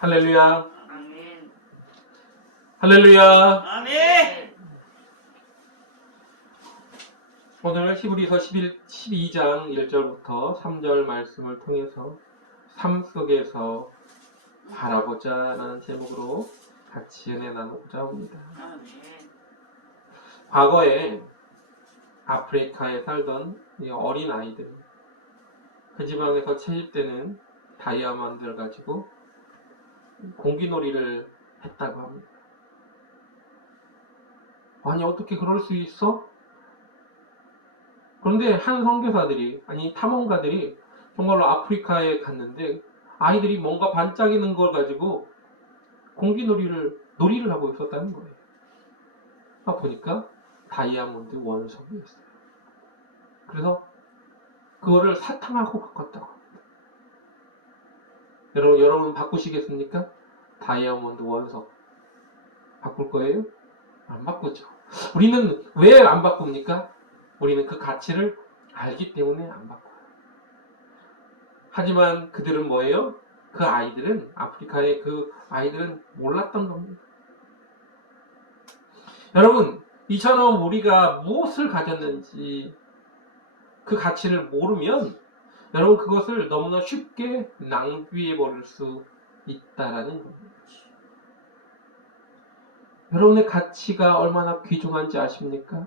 할렐루야. 아멘. 할렐루야. 아멘. 오늘 히브리서 12장 1절부터 3절 말씀을 통해서 삶 속에서 바라보자 라는 제목으로 같이 은혜 나누고자 합니다. 아멘. 과거에 아프리카에 살던 이 어린 아이들, 그 지방에서 채집되는 다이아몬드를 가지고 공기놀이를 했다고 합니다. 아니, 어떻게 그럴 수 있어? 그런데 한 선교사들이, 아니 탐험가들이 정말로 아프리카에 갔는데 아이들이 뭔가 반짝이는 걸 가지고 놀이를 하고 있었다는 거예요. 보니까 다이아몬드 원석이었어요. 그래서 그거를 사탕하고 바꿨다고 합니다. 여러분 바꾸시겠습니까? 다이아몬드 원석 바꿀 거예요? 안 바꾸죠. 우리는 왜 안 바꿉니까? 우리는 그 가치를 알기 때문에 안 바꿔요. 하지만 그들은 뭐예요? 그 아이들은, 아프리카의 그 아이들은 몰랐던 겁니다. 여러분, 이처럼 우리가 무엇을 가졌는지 그 가치를 모르면 여러분 그것을 너무나 쉽게 낭비해 버릴 수 있다라는 겁니다. 여러분의 가치가 얼마나 귀중한지 아십니까?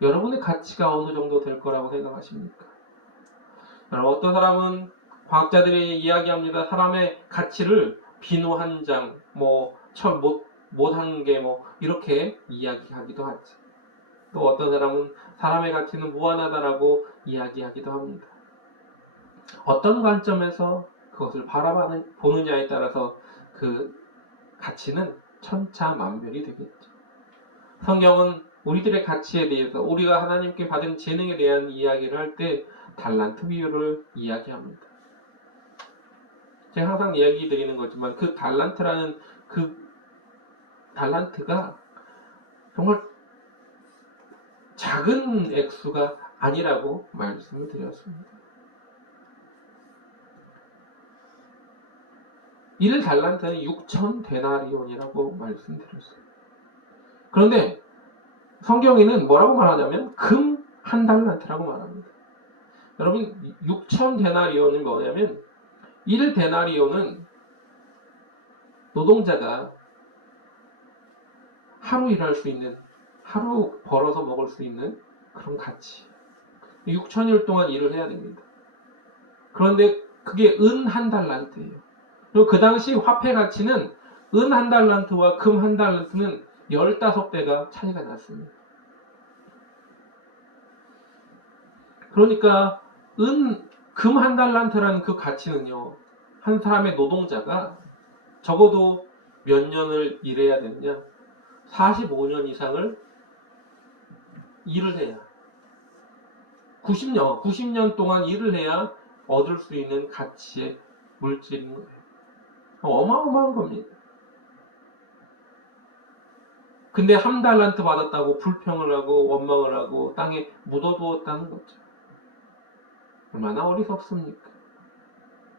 여러분의 가치가 어느 정도 될 거라고 생각하십니까? 여러분, 어떤 사람은 과학자들이 이야기합니다. 사람의 가치를 비누 한 장, 못한 게 이렇게 이야기하기도 하죠. 또 어떤 사람은 사람의 가치는 무한하다라고 이야기하기도 합니다. 어떤 관점에서 그것을 보느냐에 따라서 그 가치는 천차만별이 되겠죠. 성경은 우리들의 가치에 대해서, 우리가 하나님께 받은 재능에 대한 이야기를 할 때 달란트 비유를 이야기합니다. 제가 항상 이야기 드리는 거지만 그 달란트라는 그 달란트가 정말 작은 액수가 아니라고 말씀을 드렸습니다. 1달란트는 6천 데나리온이라고 말씀드렸어요. 그런데 성경에는 뭐라고 말하냐면 금 한 달란트라고 말합니다. 여러분, 6천 데나리온은 뭐냐면 1데나리온은 노동자가 하루 일할 수 있는, 하루 벌어서 먹을 수 있는 그런 가치. 6천일 동안 일을 해야 됩니다. 그런데 그게 은 한 달란트예요. 그리고 그 당시 화폐 가치는 은 한 달란트와 금 한 달란트는 15배가 차이가 났습니다. 그러니까 금 한 달란트라는 그 가치는요, 한 사람의 노동자가 적어도 몇 년을 일해야 되느냐? 45년 이상을 일을 해야, 90년 동안 일을 해야 얻을 수 있는 가치의 물질인 거예요. 어마어마한 겁니다. 근데 한 달란트 받았다고 불평을 하고 원망을 하고 땅에 묻어두었다는 거죠. 얼마나 어리석습니까?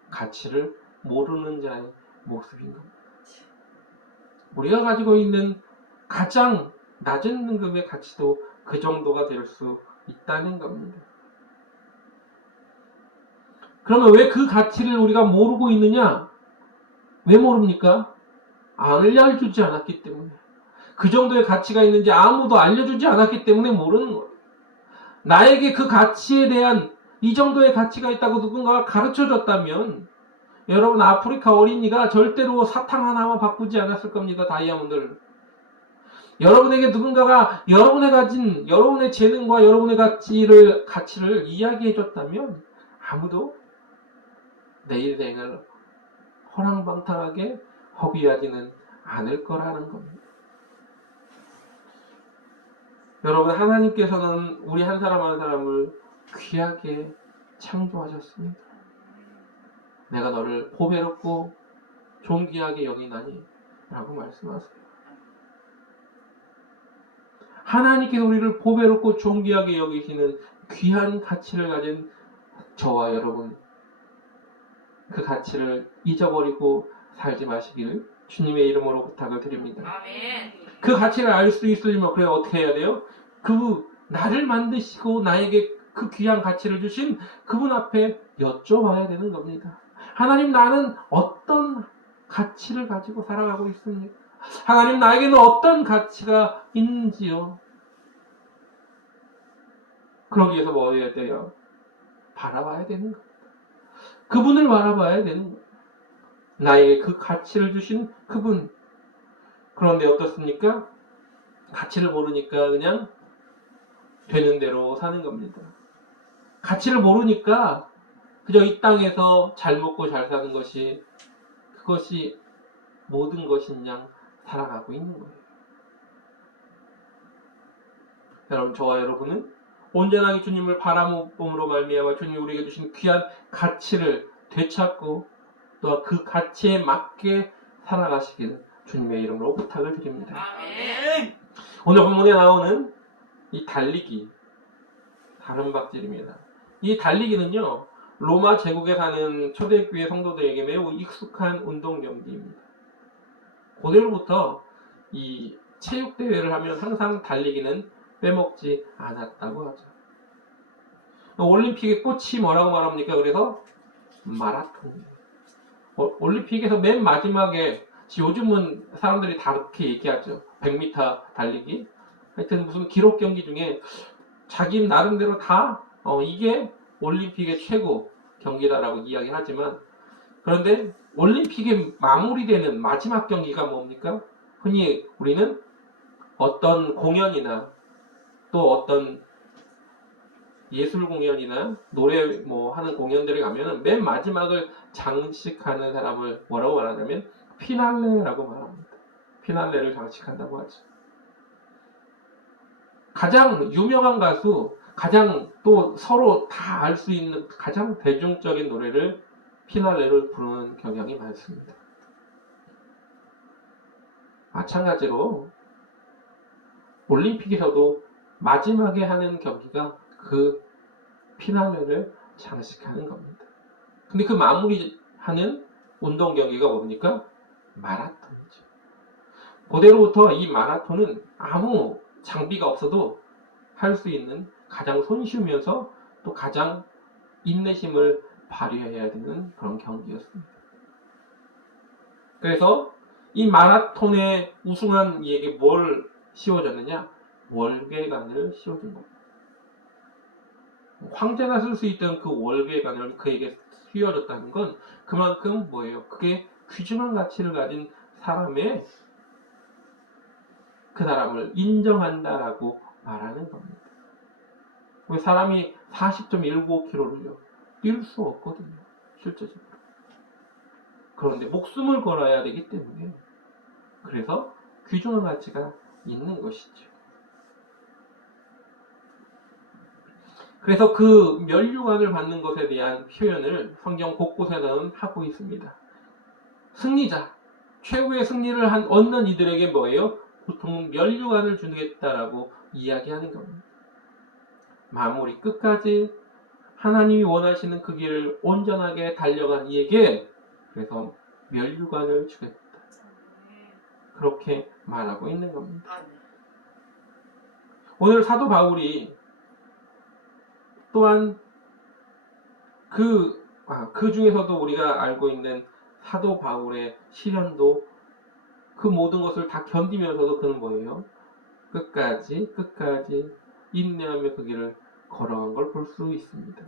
가치를 모르는 자의 모습인 겁니다. 우리가 가지고 있는 가장 낮은 등급의 가치도 그 정도가 될 수 있다는 겁니다. 그러면 왜 그 가치를 우리가 모르고 있느냐? 왜 모릅니까? 알려주지 않았기 때문에. 그 정도의 가치가 있는지 아무도 알려주지 않았기 때문에 모르는 거예요. 나에게 그 가치에 대한, 이 정도의 가치가 있다고 누군가가 가르쳐줬다면 여러분, 아프리카 어린이가 절대로 사탕 하나만 바꾸지 않았을 겁니다. 다이아몬드를. 여러분에게 누군가가 여러분의 재능과 여러분의 가치를 이야기해줬다면 아무도 내 인생을 허랑방탕하게 허비하지는 않을 거라는 겁니다. 여러분, 하나님께서는 우리 한 사람 한 사람을 귀하게 창조하셨습니다. 내가 너를 보배롭고 존귀하게 여기나니 라고 말씀하세요. 하나님께서 우리를 보배롭고 존귀하게 여기시는 귀한 가치를 가진 저와 여러분, 그 가치를 잊어버리고 살지 마시길 주님의 이름으로 부탁을 드립니다. 아멘. 그 가치를 알 수 있으려면 그래 어떻게 해야 돼요? 그 나를 만드시고 나에게 그 귀한 가치를 주신 그분 앞에 여쭤봐야 되는 겁니다. 하나님, 나는 어떤 가치를 가지고 살아가고 있습니까? 하나님, 나에게는 어떤 가치가 있는지요? 그러기 위해서 뭐 해야 돼요? 바라봐야 되는 겁니다. 그분을 바라봐야 되는 거예요. 나에게 그 가치를 주신 그분. 그런데 어떻습니까? 가치를 모르니까 그냥 되는 대로 사는 겁니다. 가치를 모르니까 그저 이 땅에서 잘 먹고 잘 사는 것이, 그것이 모든 것인 양 살아가고 있는 거예요. 여러분, 저와 여러분은 온전하게 주님을 바라봄으로 말미암아 주님이 우리에게 주신 귀한 가치를 되찾고 또 그 가치에 맞게 살아가시길 주님의 이름으로 부탁을 드립니다. 아멘. 오늘 본문에 나오는 이 달리기, 다른 박질입니다. 이 달리기는요, 로마 제국에 사는 초대교회 성도들에게 매우 익숙한 운동 경기입니다. 고대로부터 이 체육대회를 하면 항상 달리기는 빼먹지 않았다고 하죠. 올림픽의 꽃이 뭐라고 말합니까? 그래서 마라톤. 올림픽에서 맨 마지막에, 요즘은 사람들이 다 그렇게 얘기하죠. 100m 달리기. 하여튼 무슨 기록 경기 중에 자기 나름대로 다 이게 올림픽의 최고 경기다라고 이야기하지만, 그런데 올림픽이 마무리되는 마지막 경기가 뭡니까? 흔히 우리는 어떤 공연이나 또 어떤 예술 공연이나 노래 뭐 하는 공연들에 가면은 맨 마지막을 장식하는 사람을 뭐라고 말하냐면 피날레라고 말합니다. 피날레를 장식한다고 하죠. 가장 유명한 가수, 가장 또 서로 다 알 수 있는 가장 대중적인 노래를 피날레로 부르는 경향이 많습니다. 마찬가지로 올림픽에서도 마지막에 하는 경기가 그 피날레를 장식하는 겁니다. 근데 그 마무리하는 운동 경기가 뭡니까? 마라톤이죠. 고대로부터 이 마라톤은 아무 장비가 없어도 할 수 있는 가장 손쉬우면서 또 가장 인내심을 발휘해야 되는 그런 경기였습니다. 그래서 이 마라톤에 우승한 이에게 뭘 씌워줬느냐? 월계관을 씌워준 겁니다. 황제가 쓸 수 있던 그 월계관을 그에게 씌워줬다는 건 그만큼 뭐예요? 그게 귀중한 가치를 가진 사람의 그 사람을 인정한다라고 말하는 겁니다. 사람이 40.195km를요 뛸 수 없거든요, 실제적으로. 그런데 목숨을 걸어야 되기 때문에 그래서 귀중한 가치가 있는 것이죠. 그래서 그 면류관을 받는 것에 대한 표현을 성경 곳곳에서는 하고 있습니다. 승리자, 최고의 승리를 얻는 이들에게 뭐예요? 보통 면류관을 주겠다라고 이야기하는 겁니다. 마무리 끝까지 하나님이 원하시는 그 길을 온전하게 달려간 이에게 그래서 면류관을 주겠다. 그렇게 말하고 있는 겁니다. 오늘 사도 바울이 또한 그 중에서도 우리가 알고 있는 사도 바울의 시련도 그 모든 것을 다 견디면서도 그는 뭐예요? 끝까지 인내하며 그 길을 걸어간 걸 볼 수 있습니다.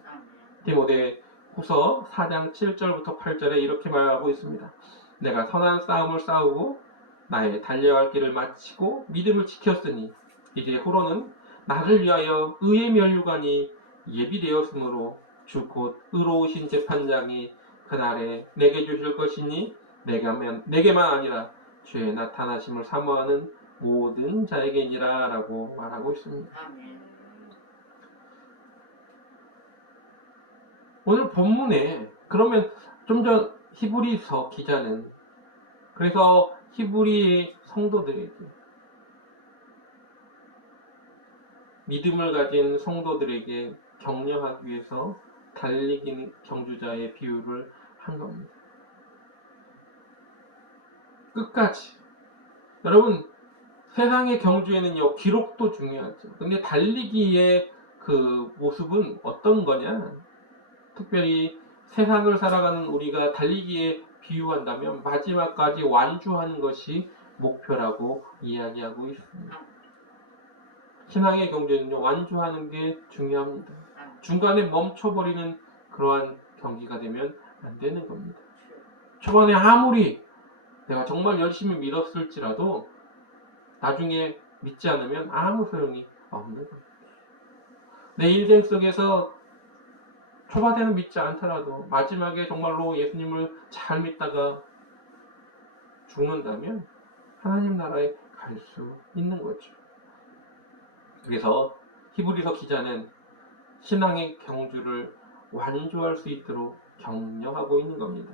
디모데 후서 4장 7절부터 8절에 이렇게 말하고 있습니다. 내가 선한 싸움을 싸우고 나의 달려갈 길을 마치고 믿음을 지켰으니 이제 후로는 나를 위하여 의의 면류관이 예비되었으므로 주 곧 의로우신 재판장이 그날에 내게 주실 것이니 내게만 아니라 주의 나타나심을 사모하는 모든 자에게니라 라고 말하고 있습니다. 오늘 본문에 그러면 좀 전 히브리서 기자는 그래서 히브리 성도들에게 믿음을 가진 성도들에게 격려하기 위해서 달리기 경주자의 비유를 한 겁니다. 끝까지. 여러분, 세상의 경주에는요, 기록도 중요하죠. 근데 달리기의 그 모습은 어떤 거냐? 특별히 세상을 살아가는 우리가 달리기에 비유한다면 마지막까지 완주하는 것이 목표라고 이야기하고 있습니다. 신앙의 경주에는요, 완주하는 게 중요합니다. 중간에 멈춰버리는 그러한 경기가 되면 안 되는 겁니다. 초반에 아무리 내가 정말 열심히 믿었을지라도 나중에 믿지 않으면 아무 소용이 없는 겁니다. 내 인생 속에서 초반에는 믿지 않더라도 마지막에 정말로 예수님을 잘 믿다가 죽는다면 하나님 나라에 갈 수 있는 거죠. 그래서 히브리서 기자는 신앙의 경주를 완주할 수 있도록 격려하고 있는 겁니다.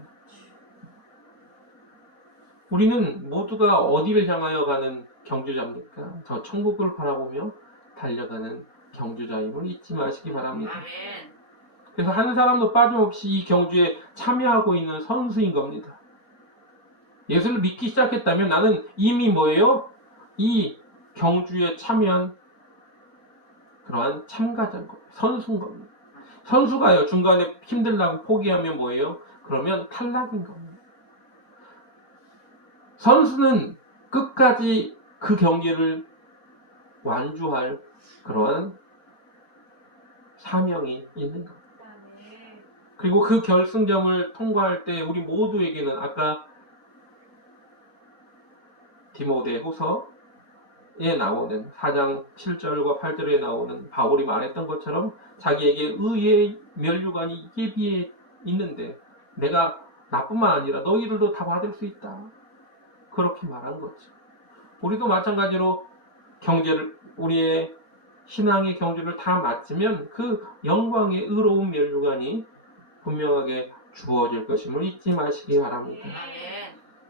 우리는 모두가 어디를 향하여 가는 경주자입니까? 저 천국을 바라보며 달려가는 경주자임을 잊지 마시기 바랍니다. 그래서 한 사람도 빠짐없이 이 경주에 참여하고 있는 선수인 겁니다. 예수를 믿기 시작했다면 나는 이미 뭐예요? 이 경주에 참여한 그러한 참가자인 겁니다. 선수인 겁니다. 선수가요, 중간에 힘들다고 포기하면 뭐예요? 그러면 탈락인 겁니다. 선수는 끝까지 그 경기를 완주할 그러한 사명이 있는 겁니다. 그리고 그 결승점을 통과할 때 우리 모두에게는 아까 디모데 후서에 나오는 4장 7절과 8절에 나오는 바울이 말했던 것처럼 자기에게 의의 면류관이 예비에 있는데 내가 나뿐만 아니라 너희들도 다 받을 수 있다. 그렇게 말한 거죠. 우리도 마찬가지로 우리의 신앙의 경주를 다 마치면 그 영광의 의로운 면류관이 분명하게 주어질 것임을 잊지 마시기 바랍니다.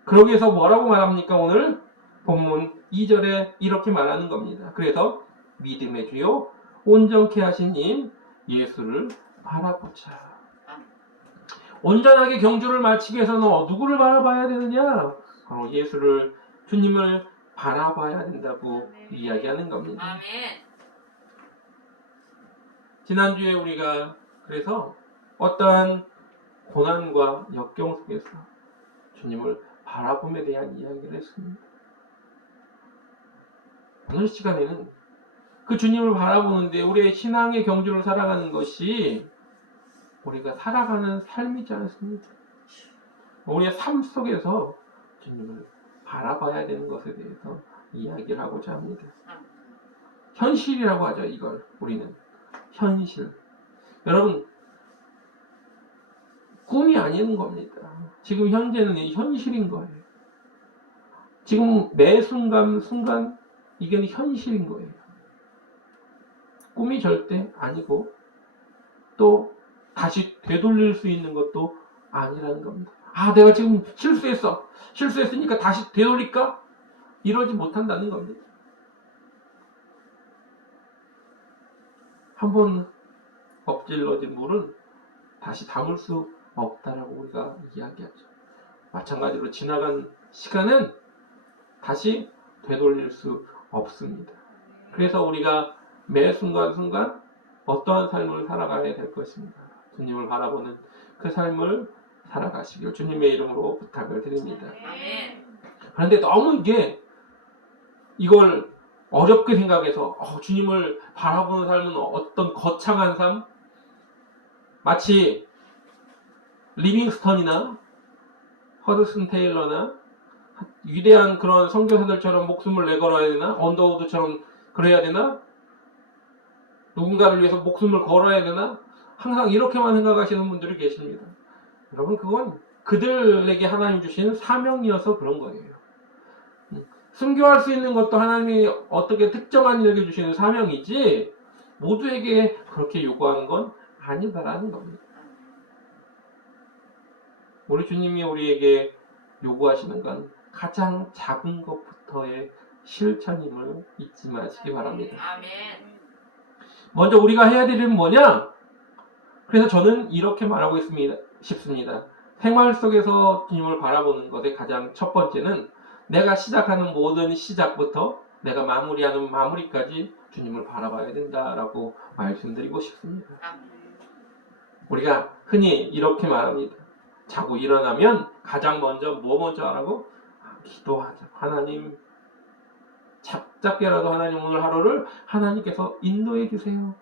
그러기 위해서 뭐라고 말합니까? 오늘 본문 2절에 이렇게 말하는 겁니다. 그래서 믿음의 주요 온전케 하신 님 예수를 바라보자. 온전하게 경주를 마치기 위해서는 누구를 바라봐야 되느냐? 바로 예수를, 주님을 바라봐야 된다고 이야기하는 겁니다. 지난주에 우리가 그래서 어떠한 고난과 역경 속에서 주님을 바라봄에 대한 이야기를 했습니다. 오늘 시간에는 그 주님을 바라보는데 우리의 신앙의 경주를 살아가는 것이 우리가 살아가는 삶이지 않습니까? 우리의 삶 속에서 주님을 바라봐야 되는 것에 대해서 이야기를 하고자 합니다. 현실이라고 하죠, 이걸. 우리는 현실. 여러분, 꿈이 아닌 겁니다. 지금 현재는 현실인 거예요. 지금 매 순간 이게 현실인 거예요. 꿈이 절대 아니고 또 다시 되돌릴 수 있는 것도 아니라는 겁니다. 아, 내가 지금 실수했으니까 다시 되돌릴까? 이러지 못한다는 겁니다. 한번 엎질러진 물은 다시 담을 수 없다라고 우리가 이야기하죠. 마찬가지로 지나간 시간은 다시 되돌릴 수 없습니다. 그래서 우리가 매 순간순간 어떠한 삶을 살아가야 될 것입니다. 주님을 바라보는 그 삶을 살아가시길 주님의 이름으로 부탁을 드립니다. 그런데 너무 이걸 어렵게 생각해서 주님을 바라보는 삶은 어떤 거창한 삶? 마치 리빙스턴이나 허드슨 테일러나 위대한 그런 선교사들처럼 목숨을 내걸어야 되나? 언더우드처럼 그래야 되나? 누군가를 위해서 목숨을 걸어야 되나? 항상 이렇게만 생각하시는 분들이 계십니다. 여러분, 그건 그들에게 하나님 주신 사명이어서 그런 거예요. 순교할 수 있는 것도 하나님이 어떻게 특정한 이에게 주시는 사명이지 모두에게 그렇게 요구하는 건 아니다라는 겁니다. 우리 주님이 우리에게 요구하시는 건 가장 작은 것부터의 실천임을 잊지 마시기 바랍니다. 먼저 우리가 해야 될 일은 뭐냐? 그래서 저는 이렇게 말하고 싶습니다. 생활 속에서 주님을 바라보는 것의 가장 첫 번째는 내가 시작하는 모든 시작부터 내가 마무리하는 마무리까지 주님을 바라봐야 된다라고 말씀드리고 싶습니다. 우리가 흔히 이렇게 말합니다. 자고 일어나면 가장 먼저 뭐 먼저 하라고? 기도하자. 하나님, 작게라도 하나님 오늘 하루를 하나님께서 인도해 주세요.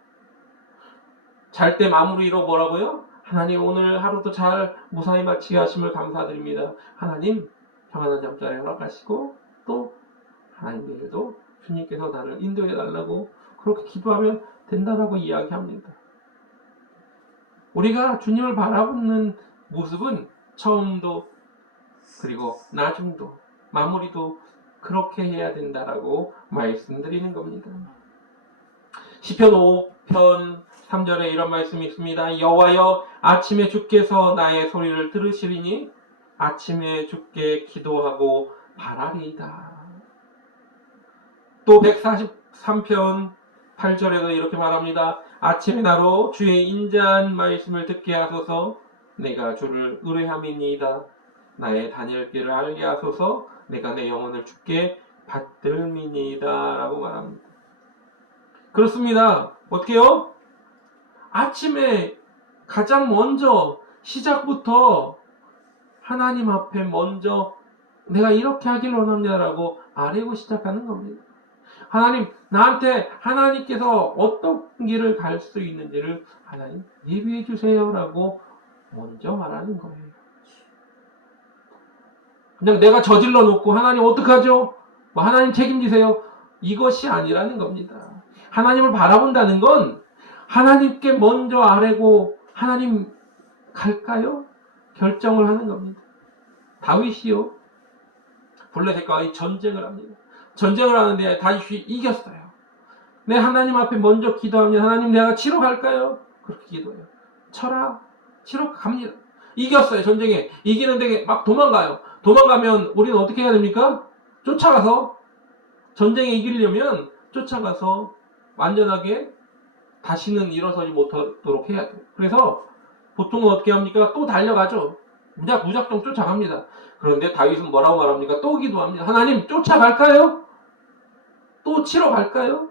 잘 때 마무리로 뭐라고요? 하나님 오늘 하루도 잘 무사히 마치게 하심을 감사드립니다. 하나님 평안한 잠자리 허락하시고 또 하나님 내일도 주님께서 나를 인도해 달라고 그렇게 기도하면 된다라고 이야기합니다. 우리가 주님을 바라보는 모습은 처음도 그리고 나중도 마무리도 그렇게 해야 된다라고 말씀드리는 겁니다. 시편 5편 3절에 이런 말씀이 있습니다. 여호와여 아침에 주께서 나의 소리를 들으시리니 아침에 주께 기도하고 바라리이다. 또 143편 8절에도 이렇게 말합니다. 아침에 나로 주의 인자한 말씀을 듣게 하소서. 내가 주를 의뢰함이니이다. 나의 다닐 길을 알게 하소서. 내가 내 영혼을 주께 받들미니이다 라고 말합니다. 그렇습니다. 어떻게요? 아침에 가장 먼저 시작부터 하나님 앞에 먼저 내가 이렇게 하길 원합니다라고 아뢰고 시작하는 겁니다. 하나님, 나한테 하나님께서 어떤 길을 갈 수 있는지를 하나님 예비해 주세요라고 먼저 말하는 거예요. 그냥 내가 저질러 놓고 하나님 어떡하죠? 하나님 책임지세요. 이것이 아니라는 겁니다. 하나님을 바라본다는 건 하나님께 먼저 아뢰고 하나님 갈까요? 결정을 하는 겁니다. 다윗이요. 블레셋과 전쟁을 합니다. 전쟁을 하는데 다윗이 이겼어요. 내 하나님 앞에 먼저 기도하면 하나님 내가 치러 갈까요? 그렇게 기도해요. 치러 갑니다. 이겼어요. 전쟁에. 이기는데 막 도망가요. 도망가면 우리는 어떻게 해야 됩니까? 쫓아가서 전쟁에 이기려면 쫓아가서 완전하게 다시는 일어서지 못하도록 해야 돼요. 그래서 보통은 어떻게 합니까? 또 달려가죠. 무작정 쫓아갑니다. 그런데 다윗은 뭐라고 말합니까? 또 기도합니다. 하나님 쫓아갈까요? 또 치러 갈까요?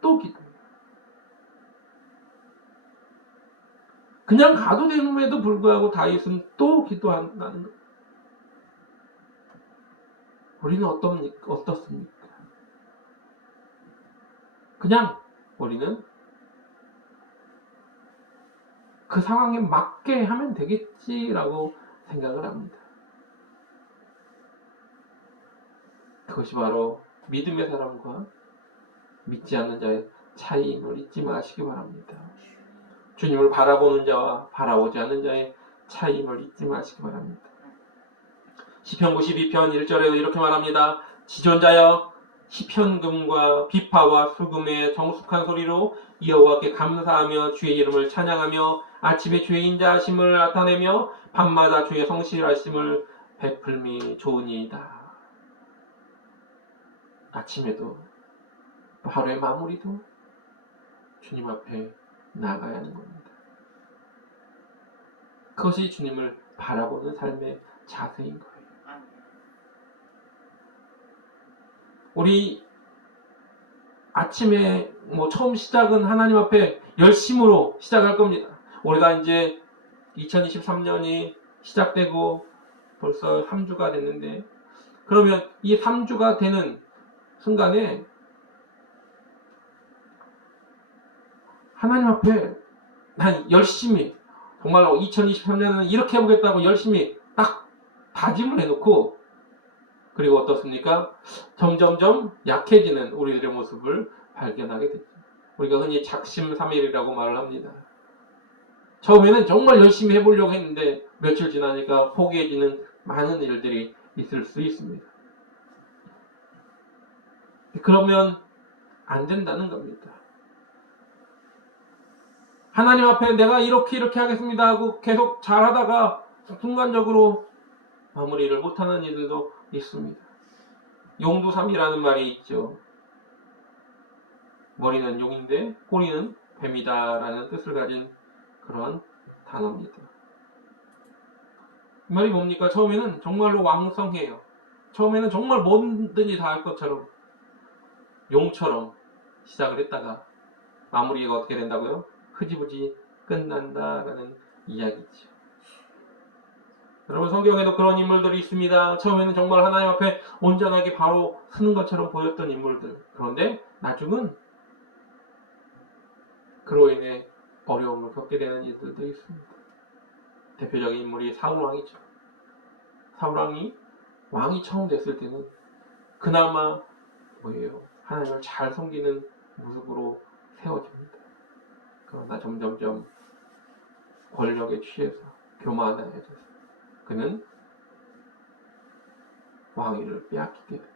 또 기도해요. 그냥 가도 되는데도 불구하고 다윗은 또 기도한다는 거예요. 우리는 어떻습니까? 그냥 우리는 그 상황에 맞게 하면 되겠지라고 생각을 합니다. 그것이 바로 믿음의 사람과 믿지 않는 자의 차이임을 잊지 마시기 바랍니다. 주님을 바라보는 자와 바라보지 않는 자의 차이임을 잊지 마시기 바랍니다. 시편 92편 1절에도 이렇게 말합니다. 지존자여 시편금과 비파와 수금의 정숙한 소리로 여호와께 감사하며 주의 이름을 찬양하며 아침에 주의 인자하심을 나타내며 밤마다 주의 성실하심을 베풀미 좋으니이다. 아침에도 하루의 마무리도 주님 앞에 나가야 하는 겁니다. 그것이 주님을 바라보는 삶의 자세인 거예요. 우리 아침에 처음 시작은 하나님 앞에 열심으로 시작할 겁니다. 우리가 이제 2023년이 시작되고 벌써 3주가 됐는데 그러면 이 3주가 되는 순간에 하나님 앞에 난 열심히 정말로 2023년은 이렇게 해보겠다고 열심히 딱 다짐을 해놓고 그리고 어떻습니까? 점점점 약해지는 우리들의 모습을 발견하게 되죠. 우리가 흔히 작심삼일이라고 말을 합니다. 처음에는 정말 열심히 해보려고 했는데 며칠 지나니까 포기해지는 많은 일들이 있을 수 있습니다. 그러면 안 된다는 겁니다. 하나님 앞에 내가 이렇게 하겠습니다 하고 계속 잘하다가 순간적으로 마무리를 못하는 일들도 있습니다. 용두삼이라는 말이 있죠. 머리는 용인데 꼬리는 뱀이다 라는 뜻을 가진 그런 단어입니다. 이 말이 뭡니까? 처음에는 정말로 왕성해요. 처음에는 정말 뭐든지 다 할 것처럼 용처럼 시작을 했다가 마무리가 어떻게 된다고요? 흐지부지 끝난다라는 이야기죠. 여러분 성경에도 그런 인물들이 있습니다. 처음에는 정말 하나님 앞에 온전하게 바로 서는 것처럼 보였던 인물들. 그런데 나중은 그로 인해 어려움을 겪게 되는 일들도 있습니다. 대표적인 인물이 사울왕이죠. 사울왕이 왕이 처음 됐을 때는 그나마 뭐예요? 하나님을 잘 섬기는 모습으로 세워집니다. 그러나 점점점 권력에 취해서 교만해져서 그는 왕위를 빼앗기게 되죠.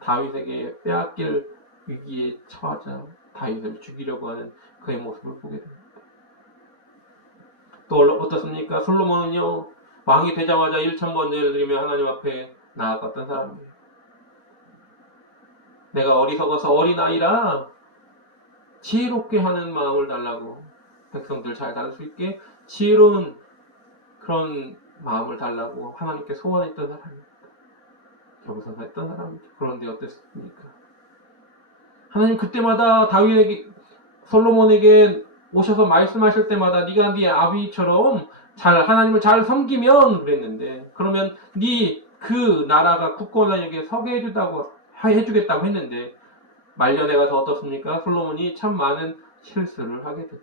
다윗에게 빼앗길 위기에 처하자 다윗을 죽이려고 하는 그의 모습을 보게 됩니다. 또 어떻습니까? 솔로몬은요, 왕이 되자마자 1,000번제를 드리며 하나님 앞에 나아갔던 사람이에요. 내가 어리석어서 어린아이라 지혜롭게 하는 마음을 달라고, 백성들 잘 다룰 수 있게 지혜로운 그런 마음을 달라고 하나님께 소원했던 사람입니다. 겸손했던 사람이죠. 그런데 어땠습니까? 하나님 그때마다 다윗에게, 솔로몬에게 오셔서 말씀하실 때마다 네가 네 아비처럼 하나님을 잘 섬기면 그랬는데, 그러면 네 그 나라가 굳건하게 서게 해주겠다고 했는데, 말년에 가서 어떻습니까? 솔로몬이 참 많은 실수를 하게 되죠.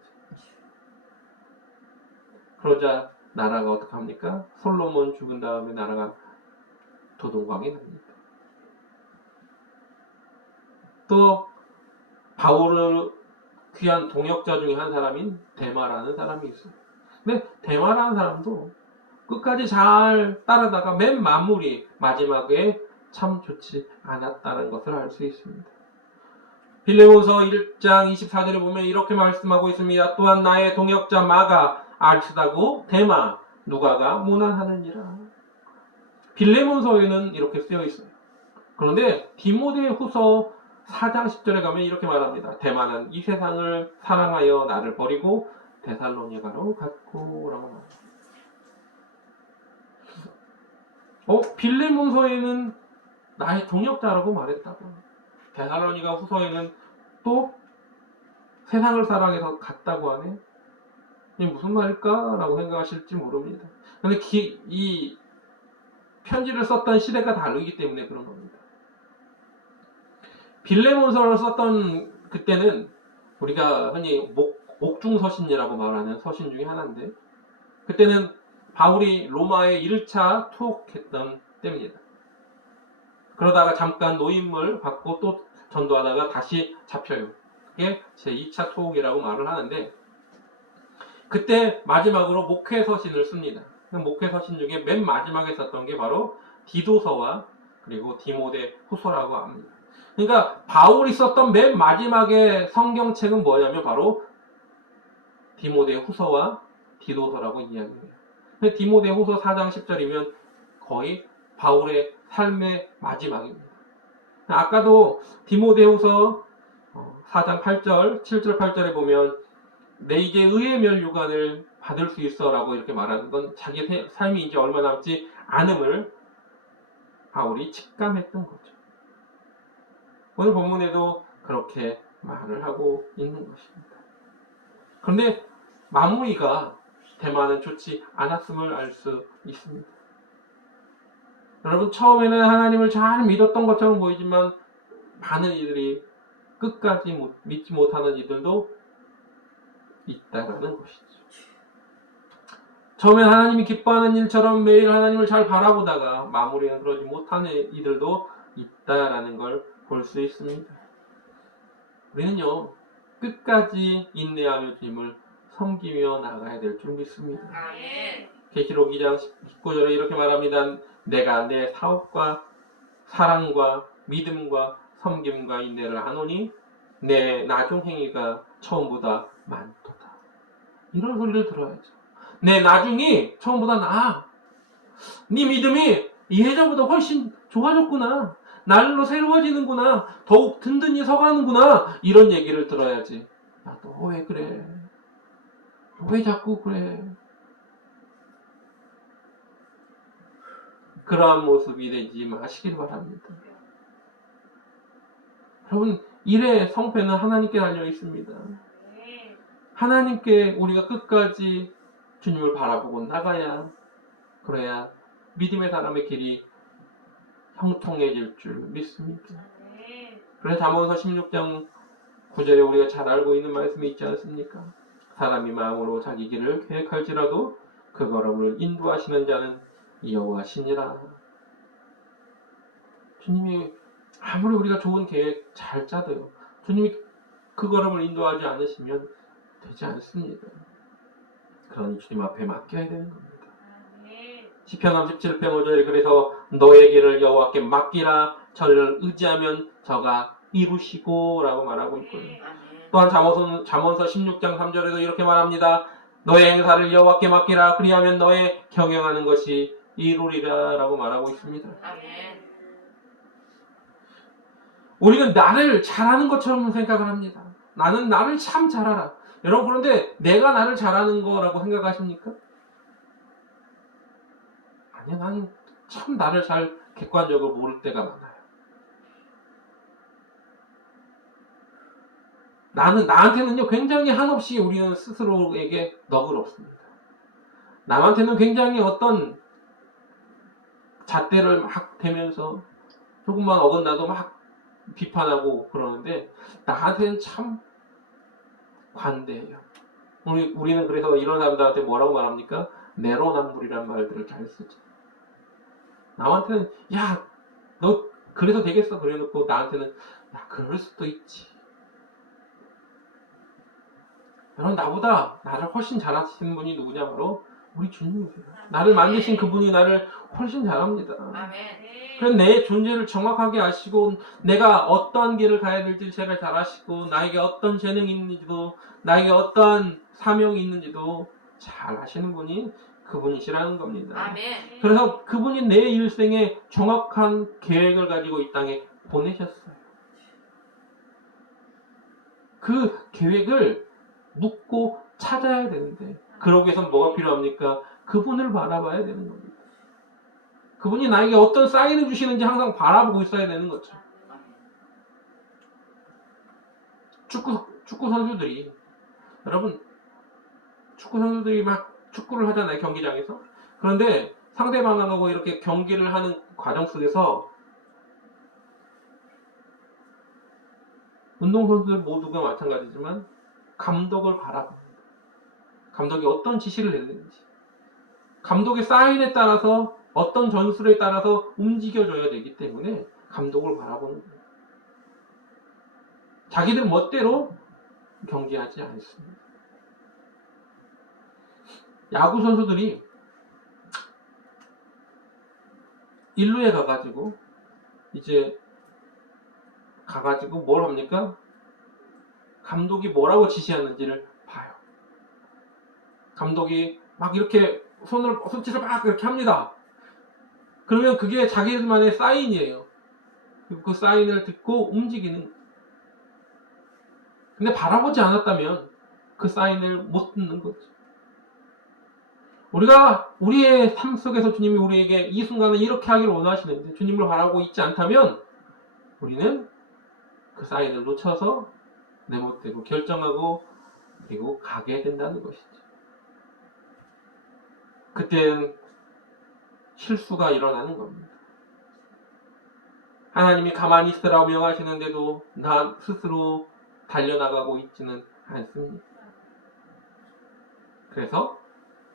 그러자 나라가 어떡합니까? 솔로몬 죽은 다음에 나라가 도동광이 납니다. 또 바울을 귀한 동역자 중에 한 사람인 데마라는 사람이 있어요. 근데 데마라는 사람도 끝까지 잘 따르다가 맨 마지막에 참 좋지 않았다는 것을 알 수 있습니다. 빌레몬서 1장 24절에 보면 이렇게 말씀하고 있습니다. 또한 나의 동역자 마가 알쓰다고 데마 누가가 무난하느니라. 빌레몬서에는 이렇게 쓰여 있어요. 그런데 디모데 후서 4장 10절에 가면 이렇게 말합니다. 데마는 이 세상을 사랑하여 나를 버리고 데살로니가로 갔고 라고 말합니다. 빌레몬서에는 나의 동역자라고 말했다고. 데살로니가 후서에는 또 세상을 사랑해서 갔다고 하네. 이게 무슨 말일까? 라고 생각하실지 모릅니다. 근데 이 편지를 썼던 시대가 다르기 때문에 그런 겁니다. 빌레몬서를 썼던 그때는 우리가 흔히 옥중서신이라고 말하는 서신 중에 하나인데, 그때는 바울이 로마에 1차 투옥했던 때입니다. 그러다가 잠깐 노임을 받고 또 전도하다가 다시 잡혀요. 그게 제2차 투옥이라고 말을 하는데, 그때 마지막으로 목회서신을 씁니다. 목회서신 중에 맨 마지막에 썼던 게 바로 디도서와 그리고 디모데 후서라고 합니다. 그러니까 바울이 썼던 맨 마지막에 성경책은 뭐냐면 바로 디모데 후서와 디도서라고 이야기해요. 디모데 후서 4장 10절이면 거의 바울의 삶의 마지막입니다. 아까도 디모데 후서 4장 8절, 7절, 8절에 보면 내게 의의 멸류관을 받을 수 있어 라고 이렇게 말하는 건 자기 삶이 이제 얼마 남지 않음을 바울이 직감했던 거죠. 오늘 본문에도 그렇게 말을 하고 있는 것입니다. 그런데 마무리가 대만은 좋지 않았음을 알 수 있습니다. 여러분, 처음에는 하나님을 잘 믿었던 것처럼 보이지만 많은 이들이 끝까지 믿지 못하는 이들도 있다라는 것이죠. 처음엔 하나님이 기뻐하는 일처럼 매일 하나님을 잘 바라보다가 마무리는 그러지 못하는 이들도 있다라는 걸 볼 수 있습니다. 우리는요, 끝까지 인내하며 주님을 섬기며 나가야 될 줄 믿습니다. 계시록 2장 19절에 이렇게 말합니다. 내가 내 사업과 사랑과 믿음과 섬김과 인내를 하노니 내 나중행위가 처음보다 많도다. 이런 소리를 들어야죠. 내 나중이 처음보다 나아. 네 믿음이 예전보다 훨씬 좋아졌구나. 날로 새로워지는구나. 더욱 든든히 서가는구나. 이런 얘기를 들어야지. 야, 너 왜 그래? 너 왜 자꾸 그래? 그러한 모습이 되지 마시길 바랍니다. 여러분, 일의 성패는 하나님께 달려 있습니다. 하나님께 우리가 끝까지 주님을 바라보고 나가야, 그래야 믿음의 사람의 길이 형통해질 줄 믿습니다. 그래서 잠언서 16장 9절에 우리가 잘 알고 있는 말씀이 있지 않습니까? 사람이 마음으로 자기 길을 계획할지라도 그 걸음을 인도하시는 자는 여호와시니라. 주님이 아무리 우리가 좋은 계획 잘 짜도요, 주님이 그 걸음을 인도하지 않으시면 되지 않습니다. 그러니 주님 앞에 맡겨야 되는 겁니다. 시편 37편 5절에 그래서 너의 길을 여호와께 맡기라, 저를 의지하면 저가 이루시고 라고 말하고 있거든요. 또한 잠언서 16장 3절에도 이렇게 말합니다. 너의 행사를 여호와께 맡기라, 그리하면 너의 경영하는 것이 이루리라 라고 말하고 있습니다. 우리는 나를 잘하는 것처럼 생각을 합니다. 나는 나를 참 잘 알아. 여러분, 그런데 내가 나를 잘하는 거라고 생각하십니까? 아니요, 난 참 나를 잘 객관적으로 모를 때가 많아요. 나한테는요, 굉장히 한없이 우리는 스스로에게 너그럽습니다. 남한테는 굉장히 어떤 잣대를 막 대면서 조금만 어긋나도 막 비판하고 그러는데, 나한테는 참 관대해요. 우리는 그래서 이런 사람들한테 뭐라고 말합니까? 내로남불이라는 말들을 잘 쓰죠. 남한테는 야, 너 그래서 되겠어 그래놓고 나한테는 야, 그럴 수도 있지. 여러분, 나보다 나를 훨씬 잘하시는 분이 누구냐? 바로 우리 주님이세요. 나를 만드신 그분이 나를 훨씬 잘합니다. 그래서 내 존재를 정확하게 아시고 내가 어떤 길을 가야 될지 제가 잘 아시고 나에게 어떤 재능이 있는지도 나에게 어떤 사명이 있는지도 잘 아시는 분이 그분이시라는 겁니다. 그래서 그분이 내 일생에 정확한 계획을 가지고 이 땅에 보내셨어요. 그 계획을 묻고 찾아야 되는데, 그러기 위해서는 뭐가 필요합니까? 그분을 바라봐야 되는 겁니다. 그분이 나에게 어떤 사인을 주시는지 항상 바라보고 있어야 되는 거죠. 축구 선수들이, 여러분, 축구 선수들이 막 축구를 하잖아요, 경기장에서. 그런데 상대방하고 이렇게 경기를 하는 과정 속에서 운동선수들 모두가 마찬가지지만 감독을 바라봅니다. 감독이 어떤 지시를 내리는지, 감독의 사인에 따라서 어떤 전술에 따라서 움직여줘야 되기 때문에 감독을 바라보는 거예요. 자기들 멋대로 경기하지 않습니다. 야구 선수들이 1루에 가가지고 뭘 합니까? 감독이 뭐라고 지시하는지를 봐요. 감독이 막 이렇게 손짓을 막 이렇게 합니다. 그러면 그게 자기들만의 사인이에요. 그 사인을 듣고 움직이는. 근데 바라보지 않았다면 그 사인을 못 듣는 거죠. 우리의 삶 속에서 주님이 우리에게 이 순간은 이렇게 하기를 원하시는데 주님을 바라보고 있지 않다면 우리는 그 사인을 놓쳐서 내 멋대로 결정하고 그리고 가게 된다는 것이죠. 그때는 실수가 일어나는 겁니다. 하나님이 가만히 있으라고 명하시는데도 나 스스로 달려나가고 있지는 않습니다. 그래서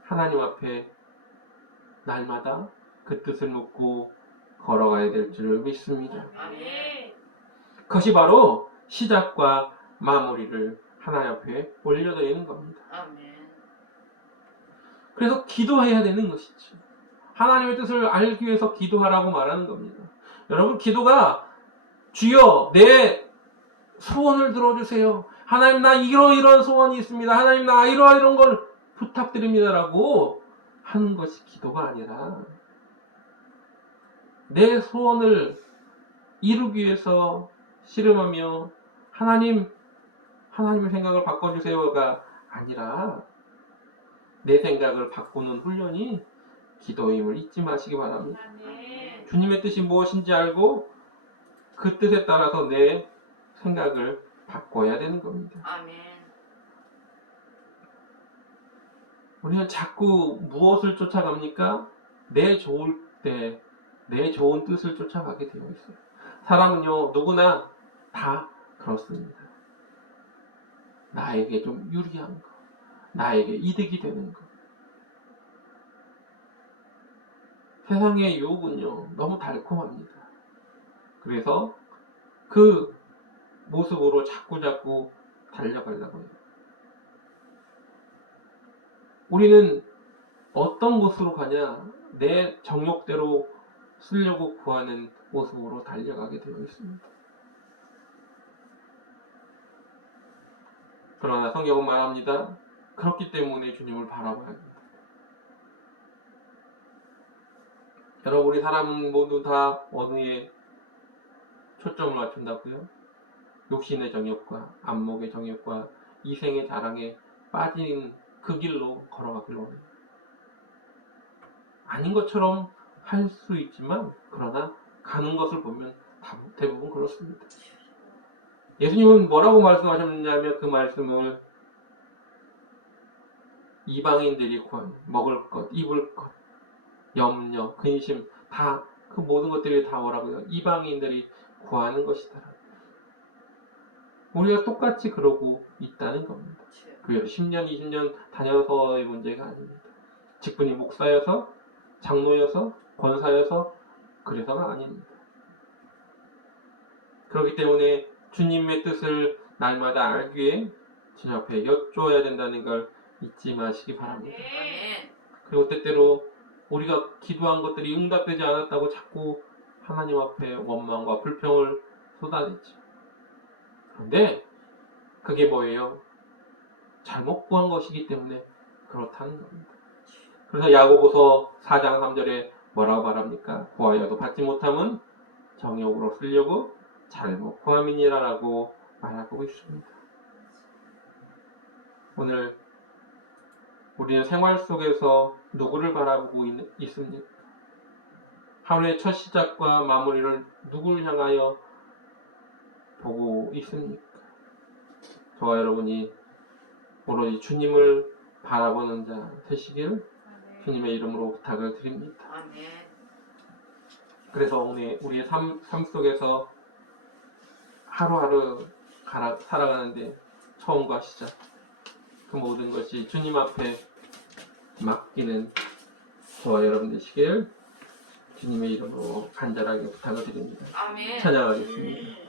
하나님 앞에 날마다 그 뜻을 묻고 걸어가야 될 줄 믿습니다. 그것이 바로 시작과 마무리를 하나님 앞에 올려드리는 겁니다. 그래서 기도해야 되는 것이죠. 하나님의 뜻을 알기 위해서 기도하라고 말하는 겁니다. 여러분, 기도가 주여 내 소원을 들어주세요. 하나님, 나 이런 소원이 있습니다. 하나님, 나 이런 걸 부탁드립니다라고 하는 것이 기도가 아니라 내 소원을 이루기 위해서 씨름하며 하나님의 생각을 바꿔주세요가 아니라 내 생각을 바꾸는 훈련이 기도임을 잊지 마시기 바랍니다. 주님의 뜻이 무엇인지 알고 그 뜻에 따라서 내 생각을 바꿔야 되는 겁니다. 아멘. 우리는 자꾸 무엇을 쫓아갑니까? 내 좋을 때, 내 좋은 뜻을 쫓아가게 되어 있어요. 사람은요, 누구나 다 그렇습니다. 나에게 좀 유리한 거, 나에게 이득이 되는 거. 세상의 유혹은요, 너무 달콤합니다. 그래서 그 모습으로 자꾸 달려가려고 해요. 우리는 어떤 곳으로 가냐? 내 정욕대로 쓰려고 구하는 모습으로 달려가게 되어 있습니다. 그러나 성경은 말합니다. 그렇기 때문에 주님을 바라봐야 합니다. 여러분, 우리 사람은 모두 다 어느에 초점을 맞춘다고요? 욕심의 정욕과 안목의 정욕과 이생의 자랑에 빠진 그 길로 걸어가기로 해요. 아닌 것처럼 할 수 있지만 그러나 가는 것을 보면 대부분 그렇습니다. 예수님은 뭐라고 말씀하셨냐면 그 말씀을 이방인들이 구하는 먹을 것, 입을 것, 염려, 근심 다 그 모든 것들이 다 뭐라고요? 이방인들이 구하는 것이다. 우리가 똑같이 그러고 있다는 겁니다. 교회를 10년, 20년 다녀서의 문제가 아닙니다. 직분이 목사여서, 장로여서, 권사여서 그래서가 아닙니다. 그렇기 때문에 주님의 뜻을 날마다 알기 위해 주님 앞에 여쭈어야 된다는 걸 잊지 마시기 바랍니다. 그리고 때때로 우리가 기도한 것들이 응답되지 않았다고 자꾸 하나님 앞에 원망과 불평을 쏟아내죠. 그런데 그게 뭐예요? 잘못 구한 것이기 때문에 그렇다는 겁니다. 그래서 야고보서 4장 3절에 뭐라고 말합니까? 구하여도 받지 못함은 정욕으로 쓰려고 잘못 구함이니라라고 말하고 있습니다. 오늘 우리는 생활 속에서 누구를 바라보고 있습니까? 하루의 첫 시작과 마무리를 누구를 향하여 보고 있습니까? 저와 여러분이 오로지 주님을 바라보는 자 되시길 주님의 이름으로 부탁을 드립니다. 그래서 오늘 우리의 삶 속에서 하루하루 살아가는데 처음과 시작 그 모든 것이 주님 앞에 맡기는 저와 여러분 되시길 주님의 이름으로 간절하게 부탁을 드립니다. 찬양하겠습니다.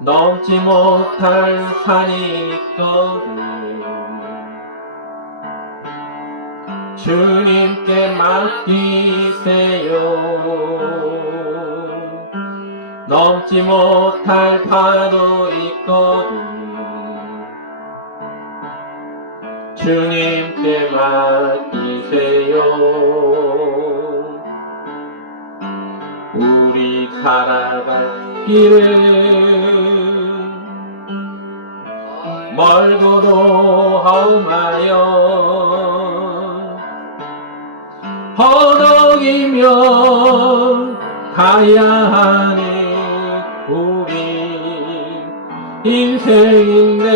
넘지 못할 산이 있거든 주님께 맡기세요. 넘지 못할 파도 있거든 주님께 맡기세요. 우리 살아갈 길은 멀고도 험하여 허덕이며 가야 하는 우리 인생인데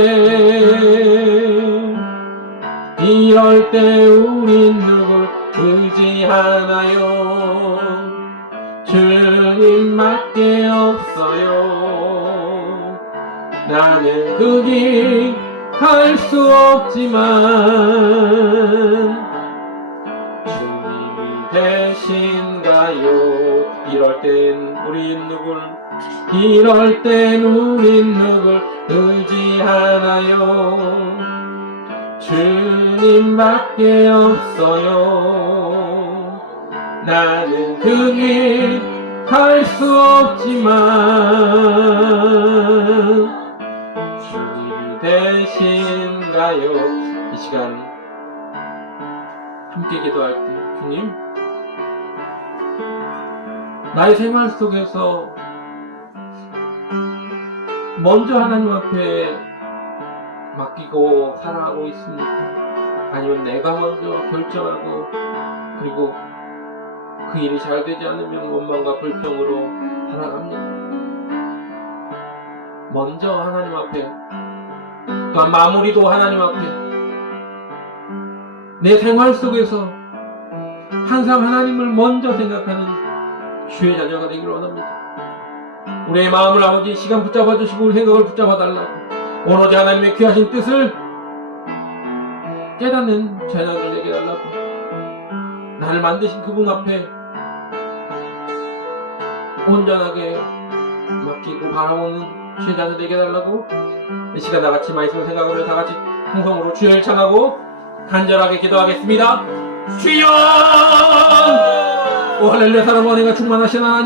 이럴 때 우린 누굴 의지하나요? 주님밖에 없어요. 나는 그 길 갈 수 없지만 주님이 되신가요? 이럴 땐 우린 누굴 의지하나요? 주님밖에 없어요. 나는 그 길 갈 수 없지만 주님이 되신가요? 이 시간 함께 기도할 때 주님 나의 생활 속에서 먼저 하나님 앞에 맡기고 살아가고 있습니까? 아니면 내가 먼저 결정하고 그리고 그 일이 잘 되지 않으면 원망과 불평으로 살아갑니까? 먼저 하나님 앞에, 또한 마무리도 하나님 앞에, 내 생활 속에서 항상 하나님을 먼저 생각하는 주의 자녀가 되기를 원합니다. 우리의 마음을 아버지 시간 붙잡아 주시고 우리 생각을 붙잡아 달라고 오로지 하나님의 귀하신 뜻을 깨닫는 자녀들 되게 달라고 나를 만드신 그분 앞에 온전하게 맡기고 바라보는 주의 자녀 되게 달라고 이 시간 다같이 말씀을 생각으로 다같이 통성으로 주여를 찬하고 간절하게 기도하겠습니다. 주여! 오 할렐루야. 사랑과 은혜가 충만하신 하나님